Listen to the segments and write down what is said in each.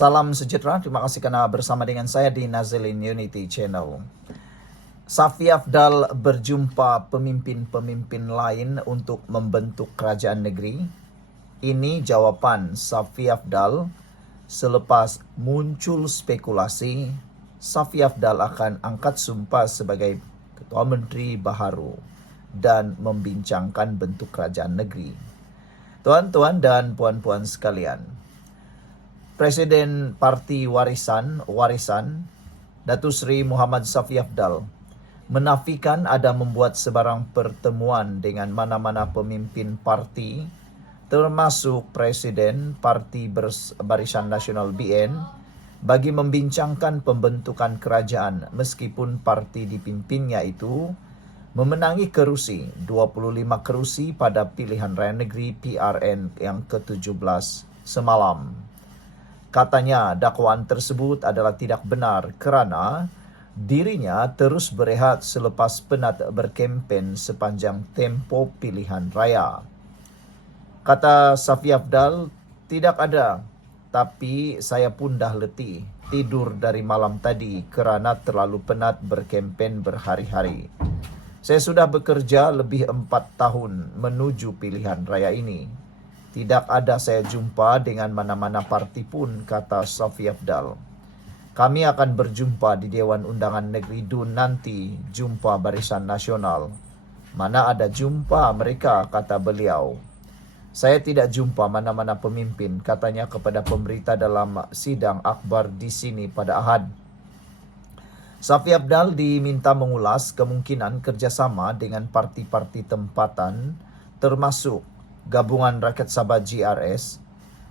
Salam sejahtera, terima kasih karena bersama dengan saya di Nazilin Unity Channel. Safi Afdal berjumpa pemimpin-pemimpin lain untuk membentuk kerajaan negeri. Ini jawaban Safi Afdal selepas muncul spekulasi Safi Afdal akan angkat sumpah sebagai Ketua Menteri baharu dan membincangkan bentuk kerajaan negeri. Tuan-tuan dan puan-puan sekalian, Presiden Parti Warisan, Datuk Seri Muhammad Safi Afdal menafikan ada membuat sebarang pertemuan dengan mana-mana pemimpin parti, termasuk Presiden Parti Barisan Nasional BN, bagi membincangkan pembentukan kerajaan meskipun parti dipimpinnya itu memenangi kerusi 25 kerusi pada pilihan raya negeri PRN yang ke-17 semalam. Katanya dakwaan tersebut adalah tidak benar kerana dirinya terus berehat selepas penat berkempen sepanjang tempoh pilihan raya. Kata Safi Afdal, tidak ada, tapi saya pun dah letih tidur dari malam tadi kerana terlalu penat berkempen berhari-hari. Saya sudah bekerja lebih 4 tahun menuju pilihan raya ini. Tidak ada saya jumpa dengan mana-mana parti pun, kata Safi Afdal. Kami akan berjumpa di Dewan Undangan Negeri DUN nanti, jumpa Barisan Nasional. Mana ada jumpa mereka, kata beliau. Saya tidak jumpa mana-mana pemimpin, katanya kepada pemberita dalam sidang akbar di sini pada Ahad. Safi Afdal diminta mengulas kemungkinan kerjasama dengan parti-parti tempatan, termasuk Gabungan Rakyat Sabah GRS.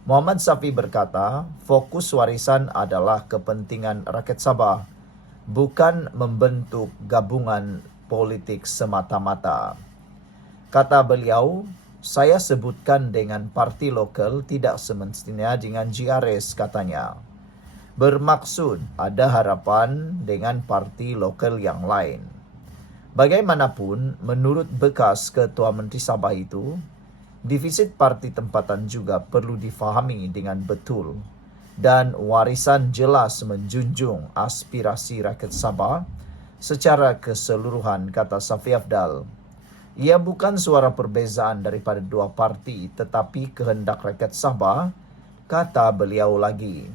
Muhammad Safi berkata, fokus warisan adalah kepentingan rakyat Sabah, bukan membentuk gabungan politik semata-mata. Kata beliau, saya sebutkan dengan parti lokal tidak semestinya dengan GRS, katanya. Bermaksud ada harapan dengan parti lokal yang lain. Bagaimanapun, menurut bekas Ketua Menteri Sabah itu, defisit parti tempatan juga perlu difahami dengan betul dan warisan jelas menjunjung aspirasi rakyat Sabah secara keseluruhan, kata Safi Afdal. Ia bukan suara perbezaan daripada dua parti tetapi kehendak rakyat Sabah, kata beliau lagi.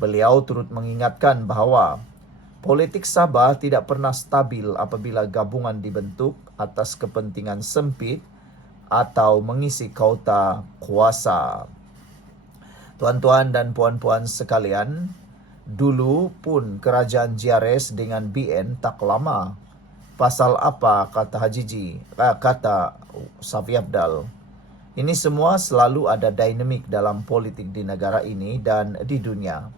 Beliau turut mengingatkan bahawa politik Sabah tidak pernah stabil apabila gabungan dibentuk atas kepentingan sempit atau mengisi kauta kuasa. Tuan-tuan dan puan-puan sekalian, dulu pun kerajaan GRS dengan BN tak lama. Pasal apa, kata kata Safi Afdal. Ini semua selalu ada dinamik dalam politik di negara ini dan di dunia.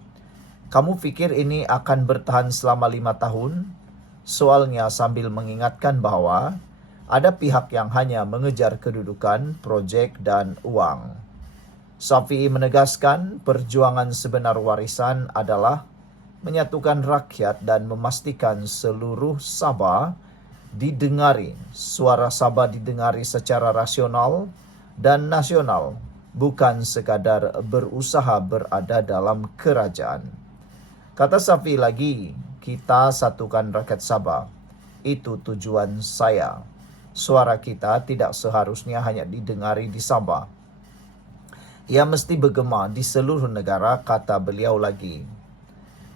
Kamu fikir ini akan bertahan selama 5 tahun? Soalnya sambil mengingatkan bahawa ada pihak yang hanya mengejar kedudukan, projek dan uang. Safi menegaskan perjuangan sebenar warisan adalah menyatukan rakyat dan memastikan seluruh Sabah didengari, suara Sabah didengari secara rasional dan nasional, bukan sekadar berusaha berada dalam kerajaan. Kata Safi lagi, kita satukan rakyat Sabah. Itu tujuan saya. Suara kita tidak seharusnya hanya didengari di Sabah. Ia mesti bergema di seluruh negara, kata beliau lagi.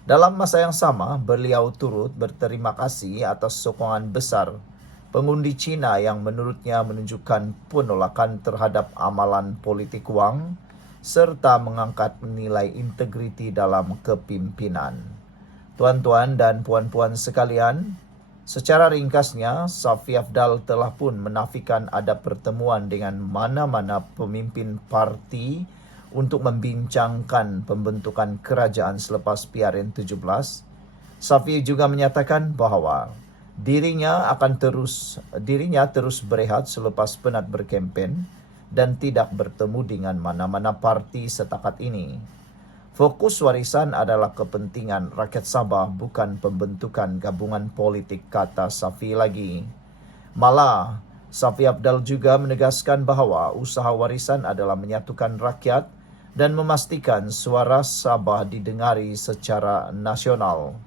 Dalam masa yang sama, beliau turut berterima kasih atas sokongan besar pengundi Cina yang menurutnya menunjukkan penolakan terhadap amalan politik wang serta mengangkat nilai integriti dalam kepimpinan. Tuan-tuan dan puan-puan sekalian, secara ringkasnya, Safi Afdal telah pun menafikan ada pertemuan dengan mana-mana pemimpin parti untuk membincangkan pembentukan kerajaan selepas PRN 17. Safi juga menyatakan bahawa dirinya terus berehat selepas penat berkempen dan tidak bertemu dengan mana-mana parti setakat ini. Fokus warisan adalah kepentingan rakyat Sabah, bukan pembentukan gabungan politik, kata Safi lagi. Malah, Safi Afdal juga menegaskan bahawa usaha warisan adalah menyatukan rakyat dan memastikan suara Sabah didengari secara nasional.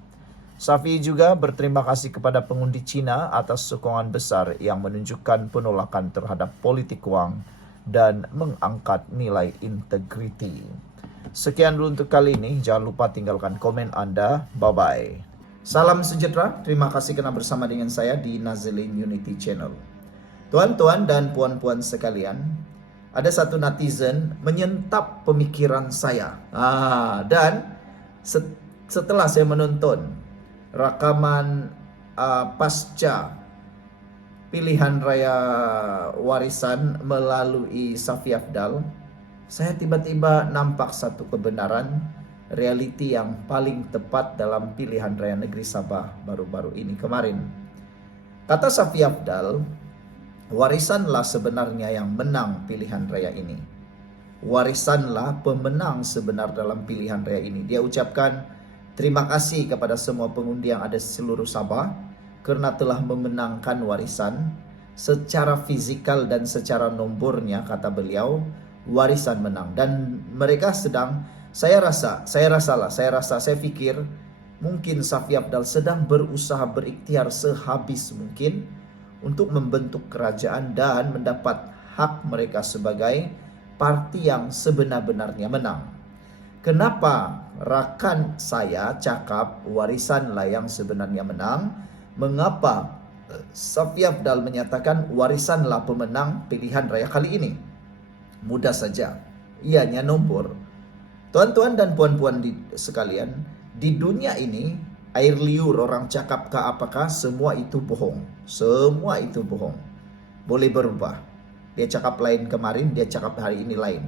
Safi juga berterima kasih kepada pengundi Cina atas sokongan besar yang menunjukkan penolakan terhadap politik wang dan mengangkat nilai integriti. Sekian dulu untuk kali ini. Jangan lupa tinggalkan komen Anda. Bye-bye. Salam sejahtera. Terima kasih kerana bersama dengan saya di Nazilin Unity Channel. Tuan-tuan dan puan-puan sekalian, ada satu netizen menyentap pemikiran saya. Dan setelah saya menonton rakaman pasca pilihan raya warisan melalui Safi Afdal, saya tiba-tiba nampak satu kebenaran realiti yang paling tepat dalam pilihan raya negeri Sabah baru-baru ini kemarin. Kata Safi Afdal, warisanlah sebenarnya yang menang pilihan raya ini. Warisanlah pemenang sebenar dalam pilihan raya ini. Dia ucapkan terima kasih kepada semua pengundi yang ada di seluruh Sabah kerana telah memenangkan warisan secara fizikal dan secara nombornya, kata beliau, warisan menang. Dan mereka sedang, saya fikir mungkin Safi Afdal sedang berusaha berikhtiar sehabis mungkin untuk membentuk kerajaan dan mendapat hak mereka sebagai parti yang sebenar-benarnya menang. Kenapa rakan saya cakap warisanlah yang sebenarnya menang? Mengapa Safi Afdal menyatakan warisanlah pemenang pilihan raya kali ini? Mudah saja, ianya nombor. Tuan-tuan dan puan-puan sekalian, di dunia ini air liur orang cakap ke apakah, semua itu bohong. Semua itu bohong. Boleh berubah. Dia cakap lain kemarin, dia cakap hari ini lain.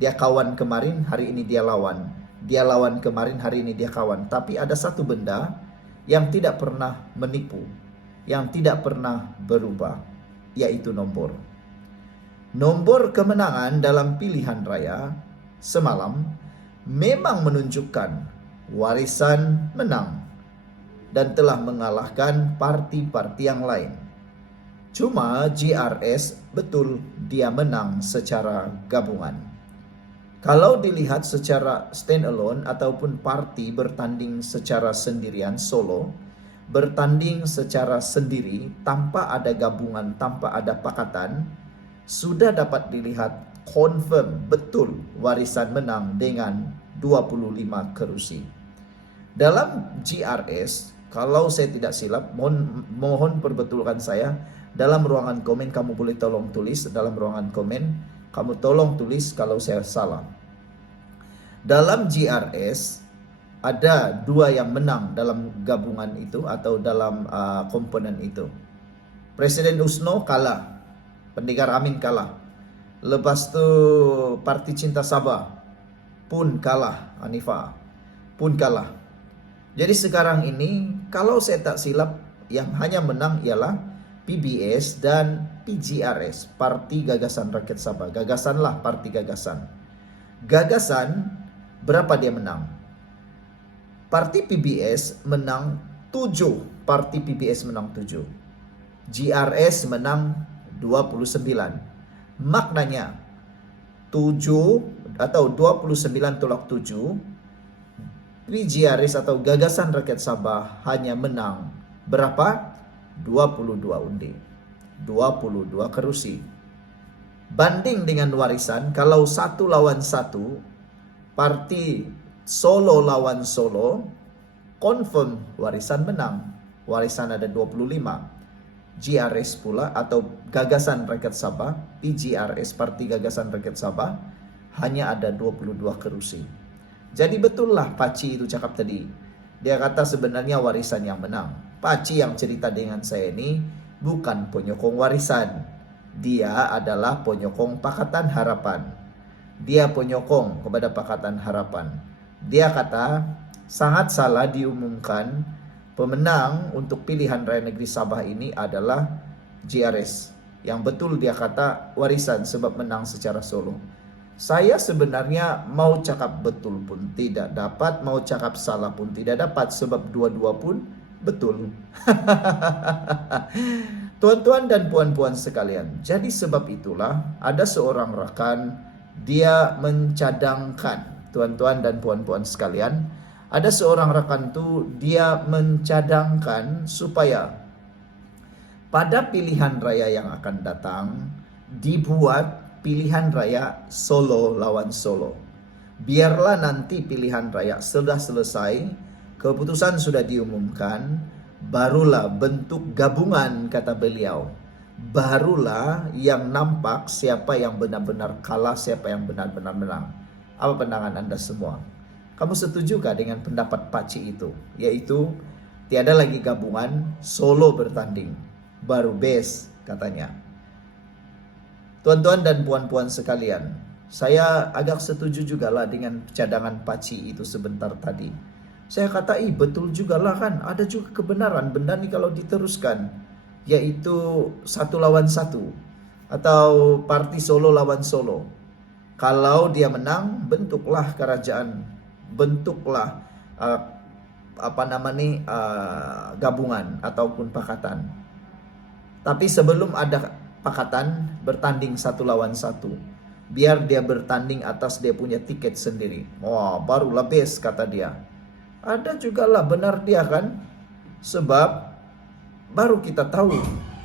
Dia kawan kemarin, hari ini dia lawan. Dia lawan kemarin, hari ini dia kawan. Tapi ada satu benda yang tidak pernah menipu, yang tidak pernah berubah, yaitu nombor. Nombor kemenangan dalam pilihan raya semalam memang menunjukkan warisan menang dan telah mengalahkan parti-parti yang lain. Cuma GRS betul dia menang secara gabungan. Kalau dilihat secara stand alone ataupun parti bertanding secara sendirian solo, bertanding secara sendiri tanpa ada gabungan, tanpa ada pakatan, sudah dapat dilihat confirm betul warisan menang dengan 25 kerusi. Dalam GRS, kalau saya tidak silap, mohon perbetulkan saya. Dalam ruangan komen kamu boleh tolong tulis, dalam ruangan komen kamu tolong tulis kalau saya salah. Dalam GRS ada dua yang menang dalam gabungan itu atau dalam komponen itu. Presiden Usno kalah, Pendekar Amin kalah. Lepas tu Parti Cinta Sabah pun kalah, Hanifah pun kalah. Jadi sekarang ini kalau saya tak silap yang hanya menang ialah PBS dan PGRS, Parti Gagasan Rakyat Sabah. Gagasanlah Parti Gagasan. Gagasan berapa dia menang? Parti PBS menang 7. Parti PBS menang 7. GRS menang 29. Maknanya 7 atau 29 tolak 7, PGRS atau Gagasan Rakyat Sabah hanya menang berapa? 22 undi, 22 kerusi. Banding dengan warisan, kalau 1 lawan 1, parti solo lawan solo, confirm warisan menang. Warisan ada 25. GRS pula atau Gagasan Rakyat Sabah, PGRS Parti Gagasan Rakyat Sabah, hanya ada 22 kerusi. Jadi betullah Paci itu cakap tadi. Dia kata sebenarnya warisan yang menang. Paci yang cerita dengan saya ini bukan penyokong warisan. Dia adalah penyokong Pakatan Harapan. Dia penyokong kepada Pakatan Harapan. Dia kata sangat salah diumumkan pemenang untuk pilihan raya negeri Sabah ini adalah GRS. Yang betul dia kata warisan sebab menang secara solo. Saya sebenarnya mau cakap betul pun tidak dapat, mau cakap salah pun tidak dapat sebab dua-dua pun betul. Tuan-tuan dan puan-puan sekalian, jadi sebab itulah ada seorang rakan dia mencadangkan, tuan-tuan dan puan-puan sekalian, ada seorang rekan tuh dia mencadangkan supaya pada pilihan raya yang akan datang dibuat pilihan raya Solo lawan Solo. Biarlah nanti pilihan raya sudah selesai, keputusan sudah diumumkan, barulah bentuk gabungan, kata beliau. Barulah yang nampak siapa yang benar-benar kalah, siapa yang benar-benar menang. Apa pandangan Anda semua? Kamu setujukah dengan pendapat Paci itu? Yaitu tiada lagi gabungan, Solo bertanding. Baru best katanya. Tuan-tuan dan puan-puan sekalian, saya agak setuju juga lah dengan cadangan Paci itu sebentar tadi. Saya kata, betul juga lah kan, ada juga kebenaran benda ini kalau diteruskan, yaitu 1 lawan 1 atau parti Solo lawan Solo. Kalau dia menang, bentuklah kerajaan, bentuklah gabungan ataupun pakatan. Tapi sebelum ada pakatan, bertanding 1 lawan 1. Biar dia bertanding atas dia punya tiket sendiri. Wah, barulah best, kata dia. Ada juga lah benar dia kan. Sebab baru kita tahu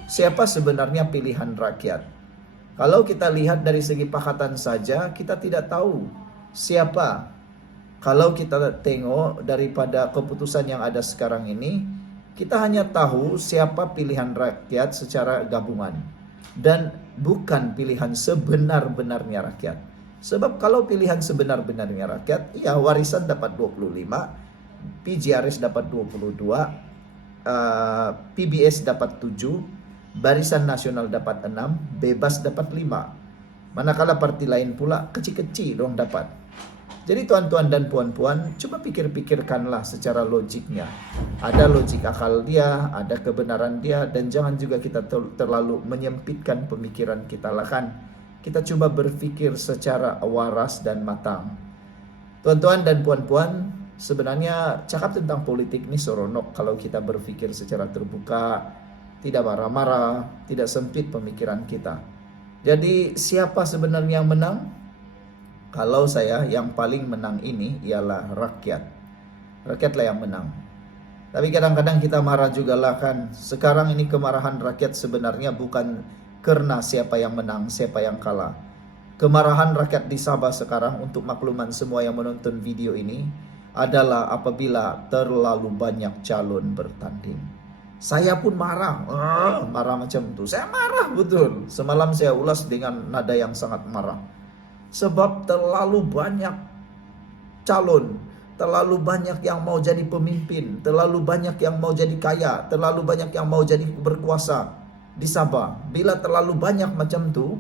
siapa sebenarnya pilihan rakyat. Kalau kita lihat dari segi pakatan saja, kita tidak tahu siapa. Kalau kita tengok daripada keputusan yang ada sekarang ini, kita hanya tahu siapa pilihan rakyat secara gabungan. Dan bukan pilihan sebenar-benarnya rakyat. Sebab kalau pilihan sebenar-benarnya rakyat, ya warisan dapat 25, PJRS dapat 22, PBS dapat 7, Barisan Nasional dapat 6, Bebas dapat 5. Manakala parti lain pula kecil-kecil dong dapat. Jadi tuan-tuan dan puan-puan, coba pikir-pikirkanlah secara logiknya. Ada logik akal dia, ada kebenaran dia, dan jangan juga kita terlalu menyempitkan pemikiran kita lah kan. Kita coba berpikir secara waras dan matang. Tuan-tuan dan puan-puan, sebenarnya cakap tentang politik ini seronok kalau kita berpikir secara terbuka, tidak marah-marah, tidak sempit pemikiran kita. Jadi siapa sebenarnya yang menang? Kalau saya, yang paling menang ini ialah rakyat. Rakyatlah yang menang. Tapi kadang-kadang kita marah juga lah kan. Sekarang ini kemarahan rakyat sebenarnya bukan karena siapa yang menang, siapa yang kalah. Kemarahan rakyat di Sabah sekarang, untuk makluman semua yang menonton video ini, adalah apabila terlalu banyak calon bertanding. Saya pun marah, marah macam itu. Saya marah betul. Semalam saya ulas dengan nada yang sangat marah. Sebab terlalu banyak calon, terlalu banyak yang mau jadi pemimpin, terlalu banyak yang mau jadi kaya, terlalu banyak yang mau jadi berkuasa di Sabah. Bila terlalu banyak macam tu,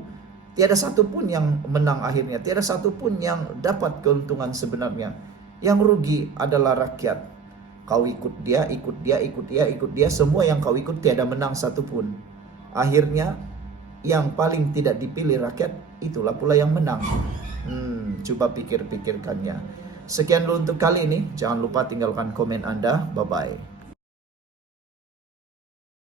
tiada satu pun yang menang akhirnya, tiada satu pun yang dapat keuntungan sebenarnya. Yang rugi adalah rakyat. Kau ikut dia, ikut dia, ikut dia, ikut dia, semua yang kau ikut tiada menang satu pun. Akhirnya yang paling tidak dipilih rakyat, itulah pula yang menang. Coba pikir-pikirkannya. Sekian dulu untuk kali ini. Jangan lupa tinggalkan komen Anda. Bye-bye.